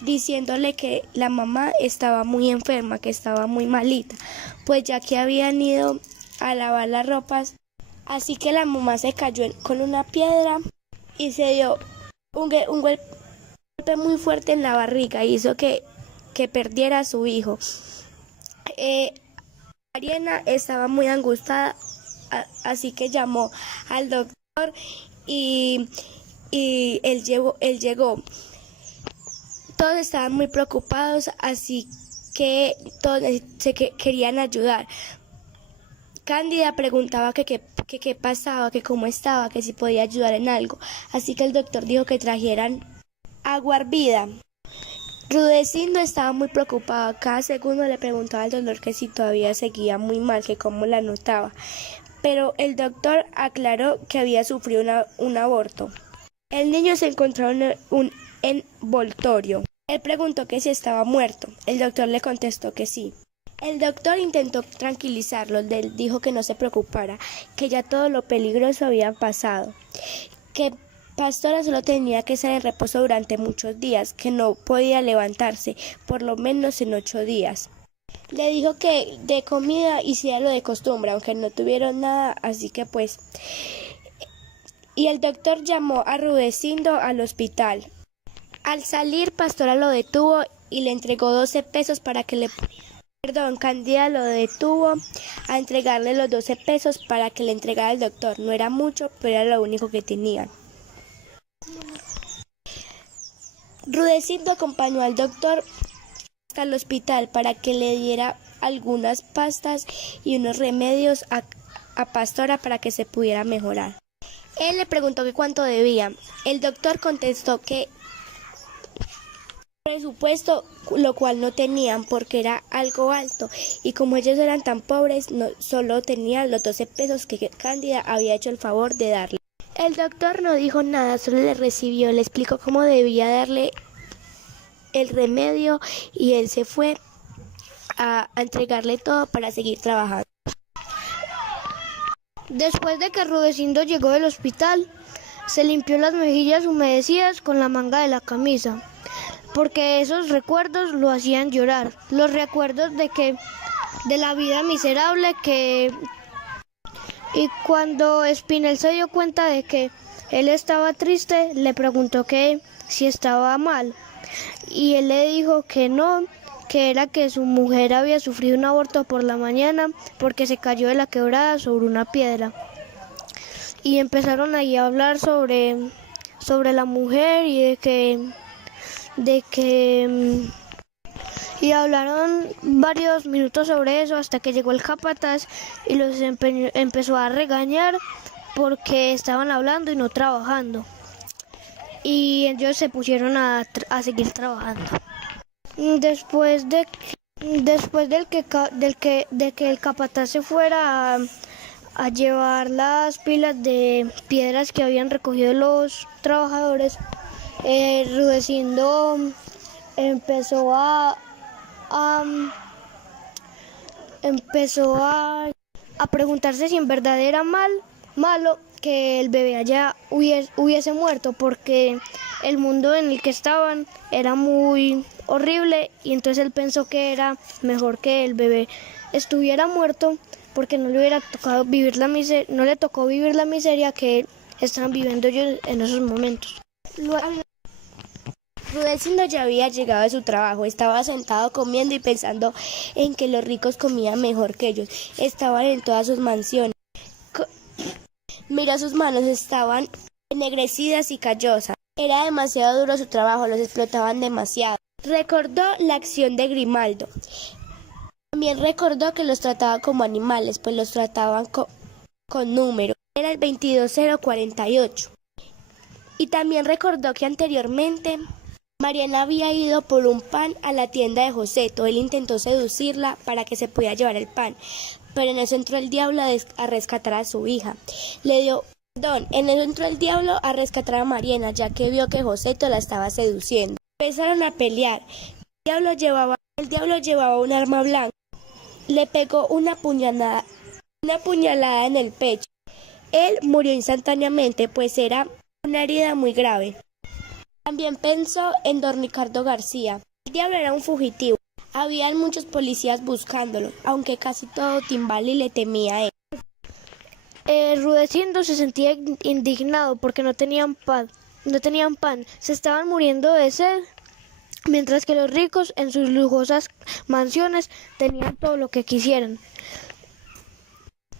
diciéndole que la mamá estaba muy enferma, que estaba muy malita, pues ya que habían ido a lavar las ropas, así que la mamá se cayó con una piedra y se dio un golpe muy fuerte en la barriga y hizo que perdiera a su hijo. Mariana estaba muy angustiada, así que llamó al doctor y él llegó. Todos estaban muy preocupados, así que todos querían ayudar. Cándida preguntaba que qué pasaba, que cómo estaba, que si podía ayudar en algo. Así que el doctor dijo que trajeran agua hervida. Rudecindo estaba muy preocupado. Cada segundo le preguntaba al doctor que si todavía seguía muy mal, que cómo la notaba. Pero el doctor aclaró que había sufrido un aborto. El niño se encontraba en un envoltorio. Él preguntó que si estaba muerto. El doctor le contestó que sí. El doctor intentó tranquilizarlo, dijo que no se preocupara, que ya todo lo peligroso había pasado, que Pastora solo tenía que estar en reposo durante muchos días, que no podía levantarse, por lo menos en 8 días. Le dijo que de comida hiciera lo de costumbre, aunque no tuvieron nada, así que pues... Y el doctor llamó a Rudecindo al hospital. Al salir, Pastora lo detuvo y le entregó 12 pesos para que le... Cándida lo detuvo a entregarle los 12 pesos para que le entregara al doctor. No era mucho, pero era lo único que tenían. Rudecindo acompañó al doctor hasta el hospital para que le diera algunas pastas y unos remedios a Pastora para que se pudiera mejorar. Él le preguntó que cuánto debía. El doctor contestó que presupuesto, lo cual no tenían porque era algo alto, y como ellos eran tan pobres, solo tenían los 12 pesos que Cándida había hecho el favor de darle. El doctor no dijo nada, solo le recibió, le explicó cómo debía darle el remedio y él se fue a entregarle todo para seguir trabajando. Después de que Rudecindo llegó del hospital, se limpió las mejillas humedecidas con la manga de la camisa, porque esos recuerdos lo hacían llorar, los recuerdos de la vida miserable que... Y cuando Espinel se dio cuenta de que él estaba triste, le preguntó que si estaba mal, y él le dijo que no, que era que su mujer había sufrido un aborto por la mañana porque se cayó de la quebrada sobre una piedra. Y empezaron ahí a hablar sobre la mujer y y hablaron varios minutos sobre eso hasta que llegó el capataz y los empezó a regañar porque estaban hablando y no trabajando. Y ellos se pusieron a seguir trabajando. Después de que el capataz se fuera a llevar las pilas de piedras que habían recogido los trabajadores, Rudecindo empezó a preguntarse si en verdad era malo que el bebé allá hubiese muerto, porque el mundo en el que estaban era muy horrible, y entonces él pensó que era mejor que el bebé estuviera muerto porque no le hubiera tocado vivir no le tocó vivir la miseria que estaban viviendo ellos en esos momentos. Rudecindo ya había llegado de su trabajo, estaba sentado comiendo y pensando en que los ricos comían mejor que ellos, estaban en todas sus mansiones. Miró sus manos, estaban ennegrecidas y callosas. Era demasiado duro su trabajo, los explotaban demasiado. Recordó la acción de Grimaldo. También recordó que los trataba como animales, pues los trataban con números. Era el 22048. Y también recordó que anteriormente Mariana había ido por un pan a la tienda de Joseto. Él intentó seducirla para que se pudiera llevar el pan, pero en eso entró el diablo a rescatar a su hija. En eso entró el diablo a rescatar a Mariana, ya que vio que Joseto la estaba seduciendo. Empezaron a pelear. El diablo llevaba un arma blanca. Le pegó una puñalada en el pecho. Él murió instantáneamente, pues era una herida muy grave. También pensó en don Ricardo García. El diablo era un fugitivo. Habían muchos policías buscándolo, aunque casi todo Timbali le temía a él. Rudecindo se sentía indignado porque no tenían pan, se estaban muriendo de sed, mientras que los ricos en sus lujosas mansiones tenían todo lo que quisieran.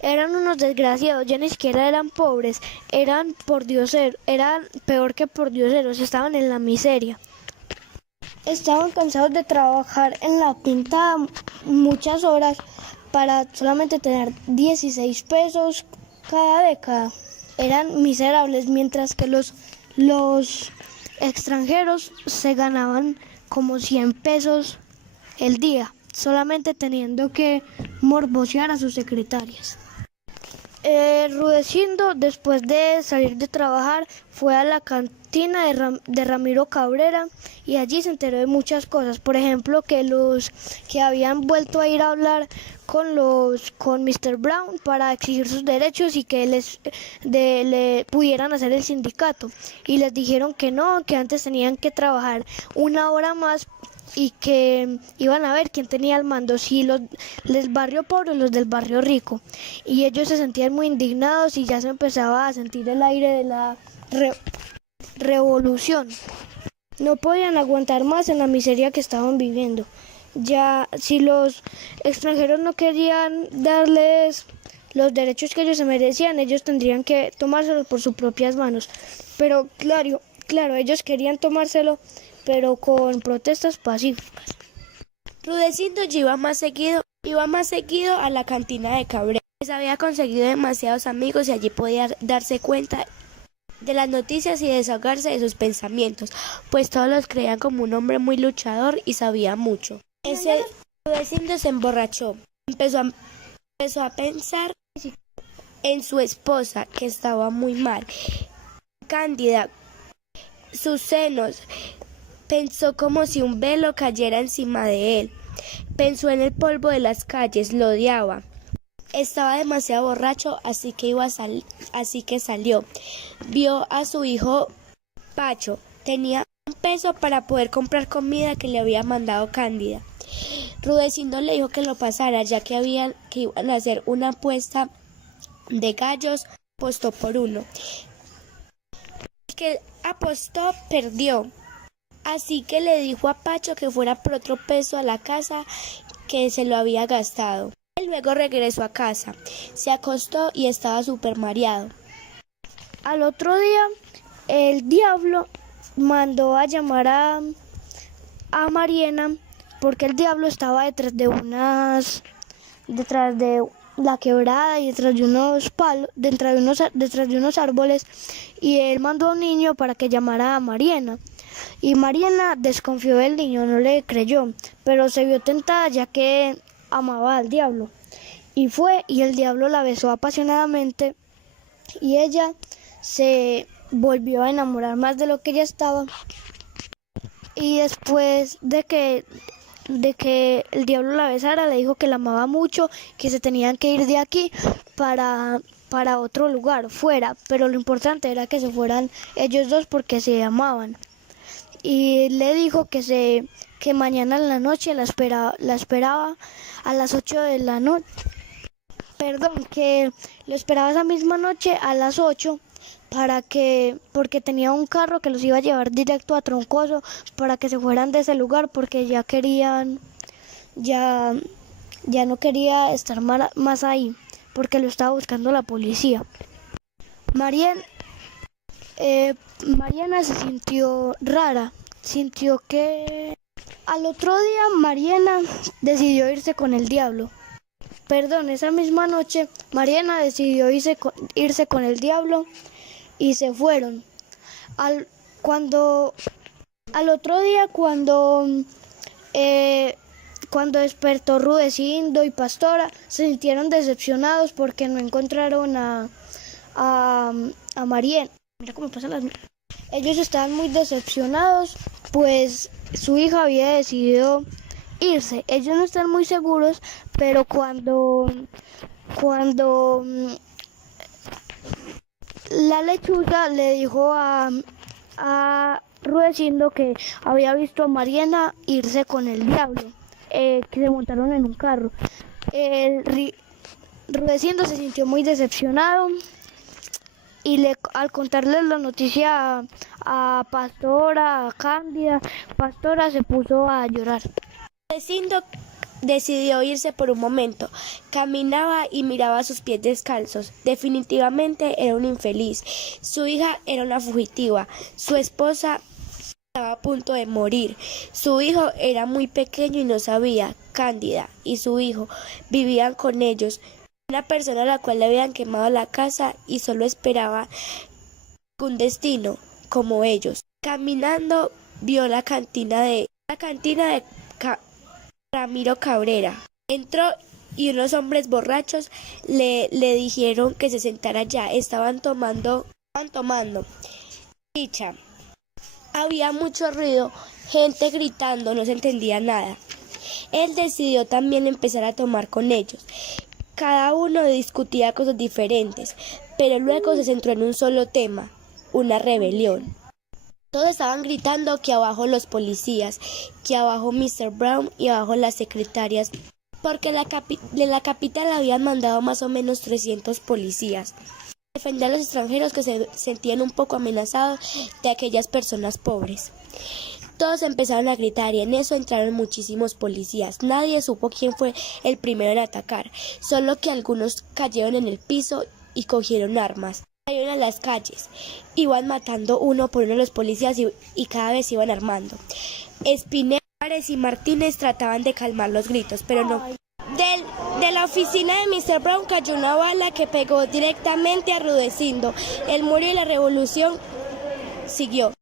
Eran unos desgraciados, ya ni siquiera eran pobres, eran peor que pordioseros, estaban en la miseria. Estaban cansados de trabajar en la pintada muchas horas para solamente tener 16 pesos cada década. Eran miserables, mientras que los extranjeros se ganaban como 100 pesos el día, solamente teniendo que morbosear a sus secretarias. Rudecindo, después de salir de trabajar, fue a la cantina de Ramiro Cabrera y allí se enteró de muchas cosas. Por ejemplo, que habían vuelto a ir a hablar con Mr. Brown para exigir sus derechos y que le pudieran hacer el sindicato. Y les dijeron que no, que antes tenían que trabajar una hora más y que iban a ver quién tenía el mando, si los del barrio pobre o los del barrio rico. Y ellos se sentían muy indignados y ya se empezaba a sentir el aire de la revolución. No podían aguantar más en la miseria que estaban viviendo. Ya si los extranjeros no querían darles los derechos que ellos se merecían, ellos tendrían que tomárselos por sus propias manos. Pero claro, ellos querían tomárselo, pero con protestas pacíficas. Rudecindo ya iba más seguido a la cantina de Cabrera. Pues había conseguido demasiados amigos y allí podía darse cuenta de las noticias y desahogarse de sus pensamientos, pues todos los creían como un hombre muy luchador y sabía mucho. Rudecindo se emborrachó. Empezó a pensar en su esposa, que estaba muy mal. Cándida, sus senos. Pensó como si un velo cayera encima de él. Pensó en el polvo de las calles, lo odiaba. Estaba demasiado borracho, así que salió. Vio a su hijo Pacho. Tenía un peso para poder comprar comida que le había mandado Cándida. Rudecindo le dijo que lo pasara, ya que iban a hacer una apuesta de gallos. Apostó por uno. El que apostó perdió. Así que le dijo a Pacho que fuera por otro peso a la casa, que se lo había gastado. Él luego regresó a casa, se acostó y estaba súper mareado. Al otro día, el diablo mandó a llamar a Mariana, porque el diablo estaba detrás de la quebrada y detrás de unos palos, detrás de unos árboles, y él mandó a un niño para que llamara a Mariana. Y Mariana desconfió del niño, no le creyó, pero se vio tentada ya que amaba al diablo. Y fue, y el diablo la besó apasionadamente, y ella se volvió a enamorar más de lo que ella estaba. Y después de que el diablo la besara, le dijo que la amaba mucho, que se tenían que ir de aquí para otro lugar, fuera, pero lo importante era que se fueran ellos dos porque se amaban. Y le dijo que mañana en la noche la esperaba a las 8 de la noche. Perdón, que lo esperaba esa misma noche a las 8 porque tenía un carro que los iba a llevar directo a Troncoso para que se fueran de ese lugar, porque ya no quería estar más ahí, porque lo estaba buscando la policía. Mariana se sintió rara, sintió que al otro día Mariana decidió irse con el diablo. Perdón, esa misma noche Mariana decidió irse con el diablo y se fueron. Al otro día, cuando despertó Rudecindo y Pastora, se sintieron decepcionados porque no encontraron a Mariana. Mira cómo pasan las... Ellos estaban muy decepcionados, pues su hija había decidido irse. Ellos no están muy seguros, pero cuando la lechuza le dijo a Rudecindo, que había visto a Mariana irse con el diablo, que se montaron en un carro. Rudecindo se sintió muy decepcionado y al contarles la noticia a Pastora, a Cándida, Pastora se puso a llorar. Rudecindo decidió irse por un momento. Caminaba y miraba sus pies descalzos. Definitivamente era un infeliz. Su hija era una fugitiva. Su esposa estaba a punto de morir. Su hijo era muy pequeño y no sabía. Cándida y su hijo vivían con ellos. Una persona a la cual le habían quemado la casa y solo esperaba un destino como ellos. Caminando vio la cantina de Ramiro Cabrera. Entró y unos hombres borrachos le dijeron que se sentara allá. Estaban tomando chicha. Había mucho ruido, gente gritando, no se entendía nada. Él decidió también empezar a tomar con ellos. Cada uno discutía cosas diferentes, pero luego se centró en un solo tema, una rebelión. Todos estaban gritando que abajo los policías, que abajo Mr. Brown y abajo las secretarias, porque de la capital habían mandado más o menos 300 policías. Defender a los extranjeros que se sentían un poco amenazados de aquellas personas pobres. Todos empezaron a gritar y en eso entraron muchísimos policías. Nadie supo quién fue el primero en atacar, solo que algunos cayeron en el piso y cogieron armas. Salieron a las calles, iban matando uno por uno de los policías y cada vez iban armando. Espinel, Álvarez y Martínez trataban de calmar los gritos, pero no. De la oficina de Mr. Brown cayó una bala que pegó directamente a Rudecindo. El muro y la revolución siguió.